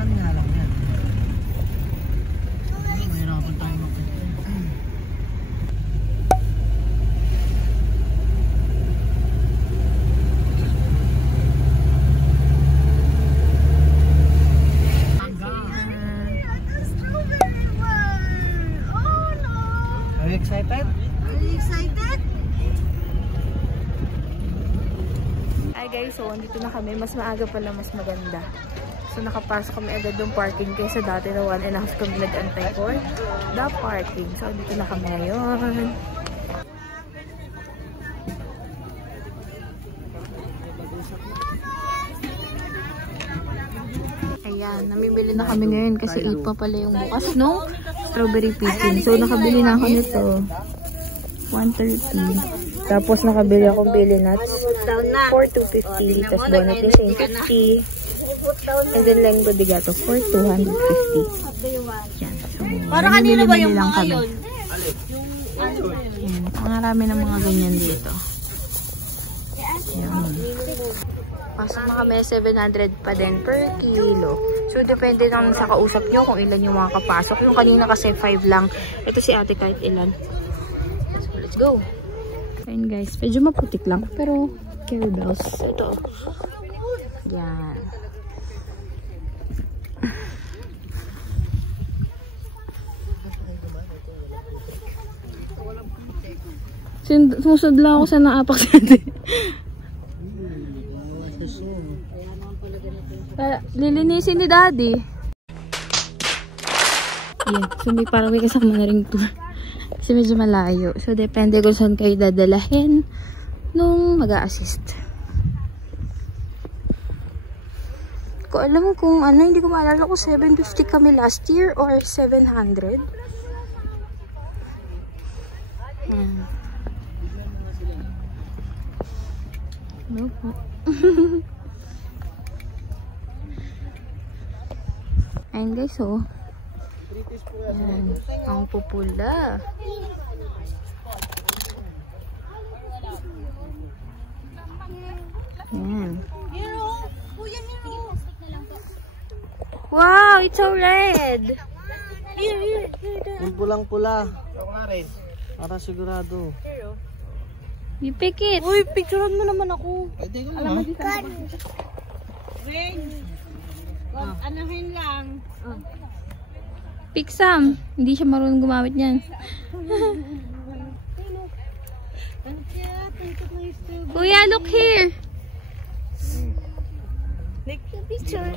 Saan nga lang yan? Mahirapan tayo makita. Are you excited? Are you excited? Hi guys, so andito na kami. Mas maaga pala, mas maganda. So nakapasok kami agad ng parking kaysa dati na 1.5 kami nag-antay for the parking. So andito na kami ngayon. Ayan, namimili na kami ngayon kasi 8 pa pala yung bukas no? Strawberry picking. So nakabili na ako nito. 130. Tapos nakabili akong Billy Nuts for 250. Tapos donut ni Saint 50. And then lenggo de gato for 250. Yan. So, para kanino ba yung mga yun? Yan. Marami ng mga ganyan dito. Yan. Pasok na kami 700 pa din per kilo. So depende lang sa kausap nyo kung ilan yung mga kapasok. Yung kanina kasi 5 lang. Ito si ate kahit ilan. So let's go. Ayun guys, medyo maputik lang. Pero carry bells. Ito. Yan. Sumusod lang ako sa naapak sa atin. Lilinisin ni daddy. Yan. So parang may kasama na rin tour. Kasi medyo malayo. So depende kung saan kayo dadalahin nung mag-a-assist. Ko alam kung ano, hindi ko maalala kung 750 kami last year or 700. No po. Ayun guys, oh. Ayan. Ang pupula. Ayan. Wow, it's so red. Yung pulang-pula. Para sigurado. You pick it. Uy, picturean mo naman ako. Pwede ko Alam mo naman. dito. Ring. Anahin lang. Pick some. Hindi siya marunong gumamit niyan. Kuya, look here. Take the picture.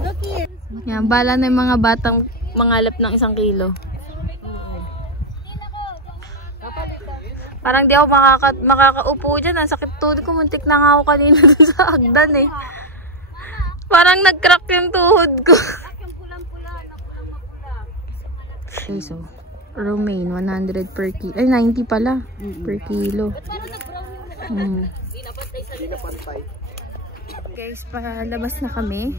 Look here. Yan, bala na yung mga batang mangalap ng 1 kilo. Parang di ako makakaupo dyan. Ang sakit tuhod ko. Muntik na nga ako kanina dun sa hagdan eh. Parang nag-crack yung tuhod ko. Okay, so romaine 100 per kilo. Ay, 90 pala per kilo. Guys, palabas na kami.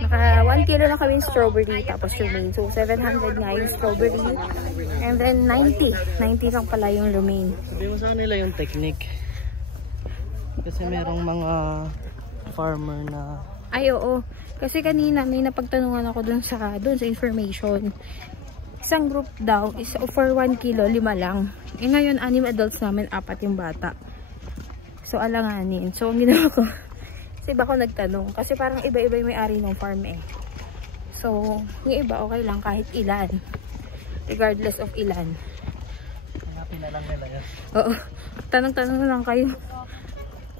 Naka 1 kilo na kami yung strawberry tapos romaine. So 700 nga yung strawberry. And then 90. 90 lang pala yung romaine. Sabi mo sa nila yung technique. Kasi merong mga farmer na... Ay, oo. Kasi kanina may napagtanungan ako dun sa information. Isang group daw is for 1 kilo, 5 lang. Eh ngayon, 6 adults namin, 4 yung bata. So alanganin. So ang ginawa ko, kasi iba ko nagtanong. Kasi parang iba-iba yung may-ari ng farm eh. So, yung iba okay lang kahit ilan. Regardless of ilan. Hanapin na lang nila yan. Oo. Tanong-tanong na lang kayo.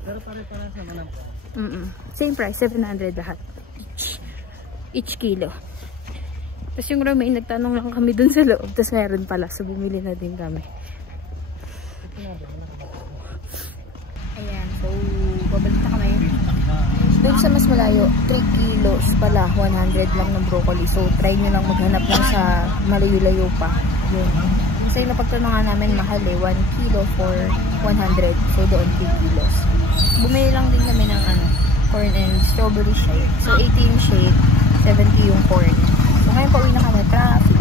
Pero pare-pare sa manang po. Same price, 700 lahat. Each kilo. Tapos yung romaine, nagtanong lang kami dun sa loob. Tapos meron pala. So, bumili na din kami. Ayan. So, babalik na kami. Doon sa mas malayo, 3 kilos pala, 100 lang ng broccoli. So, try nyo lang maghanap lang sa malayo-layo pa. Yun. Kasi yung napagtanungan namin, mahal eh. 1 kilo for 100. So, doon 3 kilos. Bumili lang din kami ng corn and strawberry shake. So, 18 shake, 70 yung corn. So, ngayon pauwi na kami. Traffic.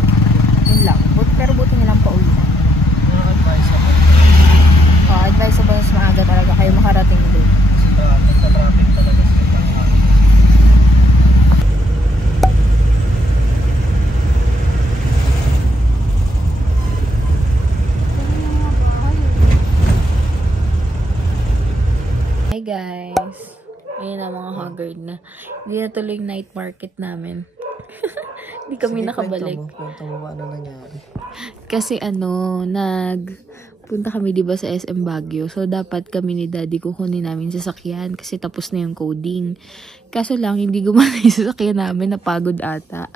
Yun lang. Pero buti nilang pauwi na. Advisable. Advisable mas maaga talaga kayo makarating din. Traffic talaga. na. Hindi na tuloy yung night market namin. Hindi kami nakabalik. Kwento mo ano nangyari. Kasi punta kami diba sa SM Baguio. So, dapat kami ni Daddy kukunin namin sasakyan kasi tapos na yung coding. Kaso lang, hindi gumana yung sasakyan namin. Napagod ata.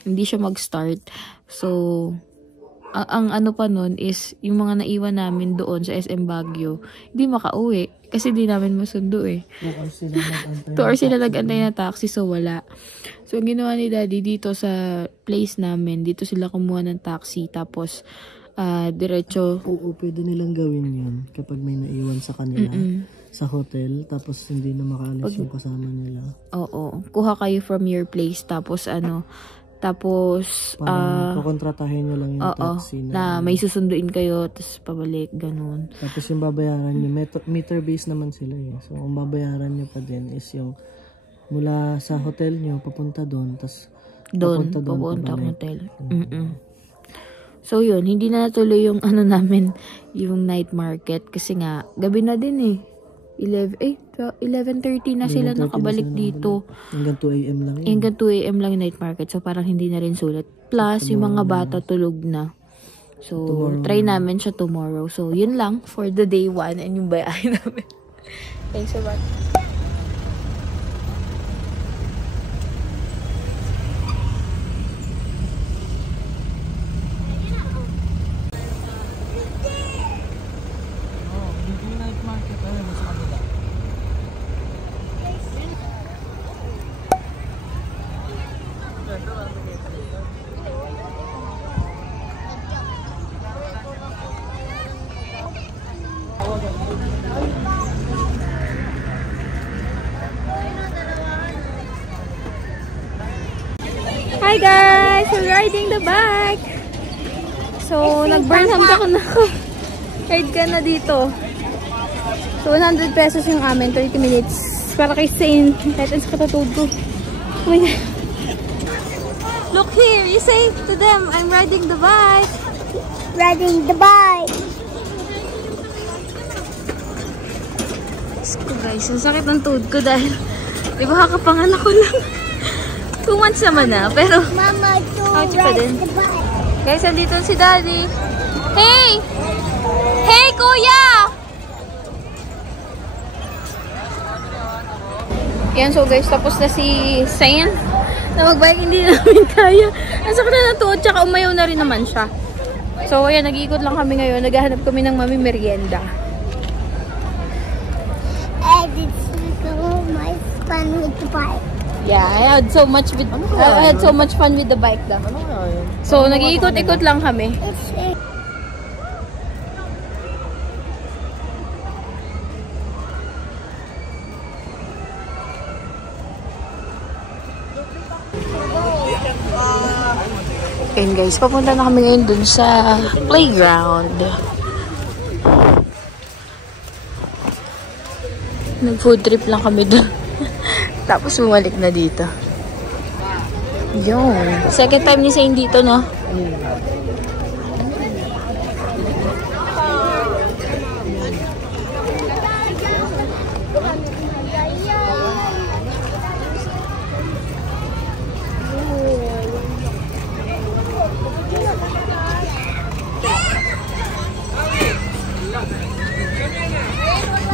Hindi siya mag-start. So, ang ano pa nun is, yung mga naiwan namin doon sa SM Baguio, hindi makauwi. Kasi di namin masundo eh. 2 hours sila nag-antay na taxi, so wala. So, ang ginawa ni Daddy dito sa place namin, dito sila kumuha ng taxi. Tapos, diretso. Oo, pwede nilang gawin yun kapag may naiwan sa kanila sa hotel, tapos hindi na makaalis yung kasama nila. Oo. Kuha kayo from your place, tapos parang kukontratahin nyo lang yung taxi na may susunduin kayo, tapos pabalik, ganun. Tapos yung babayaran nyo, meter base naman sila eh. So, ang babayaran nyo pa din is yung mula sa hotel nyo, papunta doon, tapos papunta hotel. So, yun, hindi na natuloy yung namin, yung night market. Kasi nga, gabi na din eh. 11:30 na sila nakabalik dito. Hanggang 2 AM lang yun. Hanggang 2 AM lang yung night market. So, parang hindi na rin sulit. Plus, yung mga bata tulog na. So, try namin siya tomorrow. So, yun lang for the day 1 and yung bayahin namin. Thanks so much. Hi guys! We're riding the bike! So, nag-Burnham ako na ako. Ride ka na dito. So, 100 pesos yung amin, 30 minutes. Para kay Saint. Kahit sa katutod ko. Oh my God. Look here! You say to them, I'm riding the bike! Riding the bike! So guys, ang sakit ng tuhod ko dahil di ba kakapanganak ko lang. 2 months naman na, pero Mama, to ride the bike. guys, andito si Daddy. Hey! Hey, Kuya! Yan, so guys, tapos na si Saint na magbike, hindi namin kaya. Ang sakit na ng tuhod, tsaka umayaw na rin naman siya. So, ayan, nag-iikot lang kami ngayon. Naghahanap kami ng mami merienda. And it's so much fun with the bike. Yeah, I had so much fun with the bike daw. So, nag-iikot-ikot lang kami. And guys, papunta na kami ngayon dun sa playground. Nag-food trip lang kami dun. Tapos bumalik na dito. Yun. Second time ni Saint dito, no?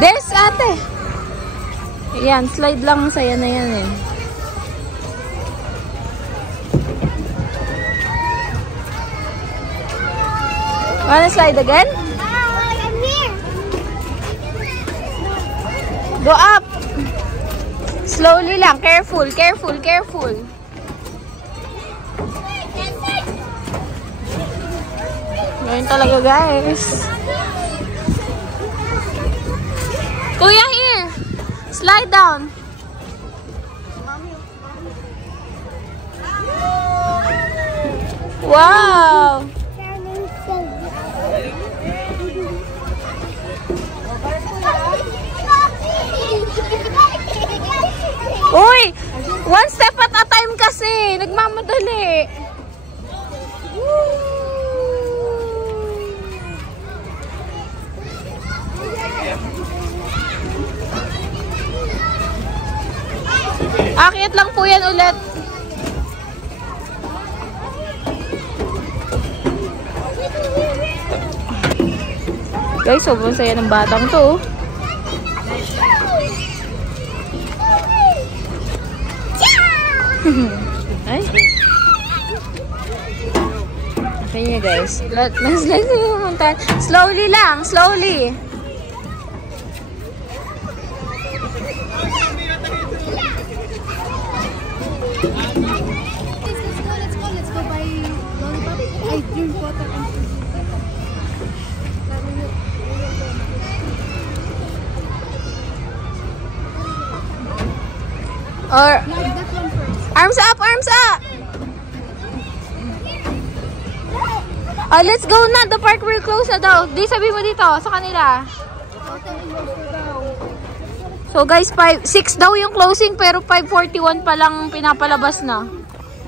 There's ate! Yan, slide lang ang saya na yan eh. Wanna slide again? I'm here. Go up! Slowly lang. Careful, careful, careful. Ngayon talaga guys. Kuya, here! Slide down. Wow! Uy! One step at a time kasi. Nagmamadali. Aakyat lang po yan ulit. Guys, sobrang saya ng batang to. Ay. Okay niya guys. Slowly lang, slowly. Let's go buy lollipop. I drink water and Or that one first. arms up, arms up. Oh, let's go na. The park will close na daw. Di sabi mo dito sa kanila. So guys, 6 daw yung closing pero 5:41 pa lang pinapalabas na.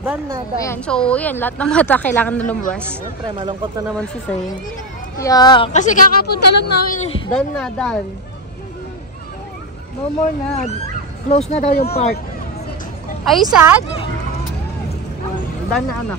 Done na, done. Ayan, so yan, lahat ng mata kailangan na lumabas. Siyempre, malungkot na naman si Zane. Yeah, kasi kakapunta lang namin eh. Done na, done. No more na. Close na daw yung park. Are you sad? Done na, anak.